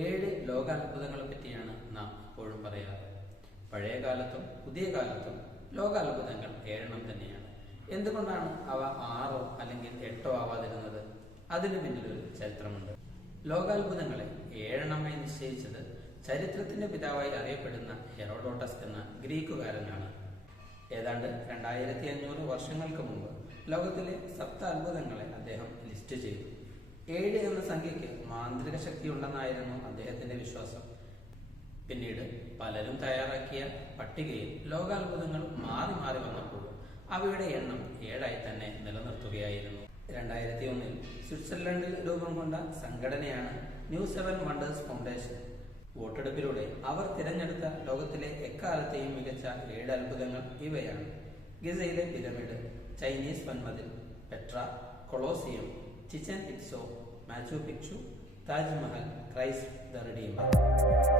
ഏഴ് ലോകാത്ഭുതങ്ങളെ പറ്റിയാണ് നാം എപ്പോഴും പറയാറ്. പഴയ കാലത്തും പുതിയ കാലത്തും ലോകാത്ഭുതങ്ങൾ ഏഴെണ്ണം തന്നെയാണ്. എന്തുകൊണ്ടാണ് അവ ആറോ അല്ലെങ്കിൽ എട്ടോ ആവാതിരുന്നത്? അതിന് പിന്നിലൊരു ചരിത്രമുണ്ട്. ലോകാത്ഭുതങ്ങളെ ഏഴെണ്ണമായി നിശ്ചയിച്ചത് ചരിത്രത്തിന്റെ പിതാവായി അറിയപ്പെടുന്ന ഹെറോഡോട്ടസ് എന്ന ഗ്രീക്കുകാരനാണ്. ഏതാണ്ട് രണ്ടായിരത്തി അഞ്ഞൂറ് വർഷങ്ങൾക്ക് മുമ്പ് ലോകത്തിലെ സപ്ത അത്ഭുതങ്ങളെ അദ്ദേഹം ലിസ്റ്റ് ചെയ്തു. ഏഴ് എന്ന സംഖ്യയ്ക്ക് മാന്ത്രിക ശക്തി ഉണ്ടെന്നായിരുന്നു അദ്ദേഹത്തിന്റെ വിശ്വാസം. പിന്നീട് പലരും തയ്യാറാക്കിയ പട്ടികയിൽ ലോകാത്ഭുതങ്ങൾ മാറി മാറി വന്നപ്പോൾ അവയുടെ എണ്ണം ഏഴായി തന്നെ നിലനിർത്തുകയായിരുന്നു. രണ്ടായിരത്തി ഒന്നിൽ സ്വിറ്റ്സർലൻഡിൽ രൂപം കൊണ്ട സംഘടനയാണ് ന്യൂ സെവൻ വണ്ടേഴ്സ് ഫൗണ്ടേഷൻ. വോട്ടെടുപ്പിലൂടെ അവർ തിരഞ്ഞെടുത്ത ലോകത്തിലെ എക്കാലത്തെയും മികച്ച ഏഴ് അത്ഭുതങ്ങൾ ഇവയാണ്. ഗിസയിലെ pyramid Chinese വൻമതിൽ Petra Colosseum Chichen Itza Machu Picchu Taj Mahal Christ the Redeemer